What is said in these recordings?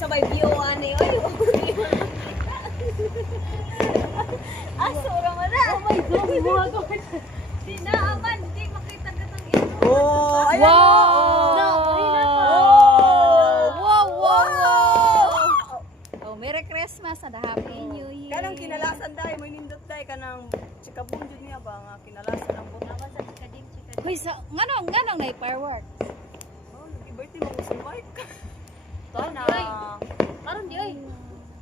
Sabay view ani oy. Asura man na. Oh my god, buha ko. Di na aman, di makita ka tang ito. Oh, ayan. Oh, Merry Christmas and a Happy New Year. Kanang kinalasan dai may nindot dai kanang chikabun jud niya ba nga kinalasan ang buta ba sa Kading chika. Hoy, nganong na firework. oh nag-birthday mo sa bike. Tana. Karon di oy.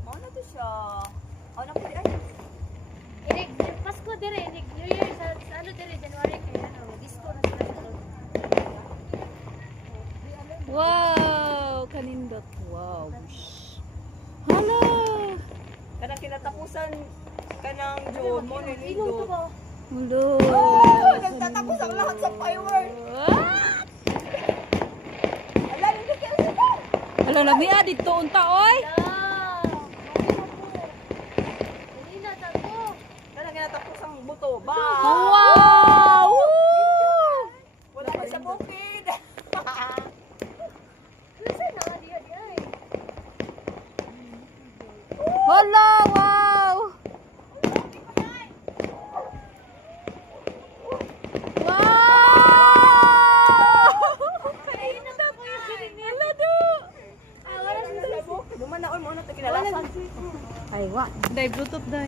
Oh na to siya. Oh na pwede ay. Inig Pasko dire, inig New Year sa ano dire January kay ano, disco na sila karon. Wow, kanindot. Wow. Hala. Kanang kinatapusan kanang June mo ni nindot. Mulo. Oh, nagtatapos ang lahat sa firework. What? Ala, hindi kayo sila. Hala, lamiya dito unta oy. Kanang kinatapos ang buto. Ba. Wow! Wala pa siya bukid. Hala, wow! Duman na oy mo na to kinalasan. Ay, wa. Dai Bluetooth dai.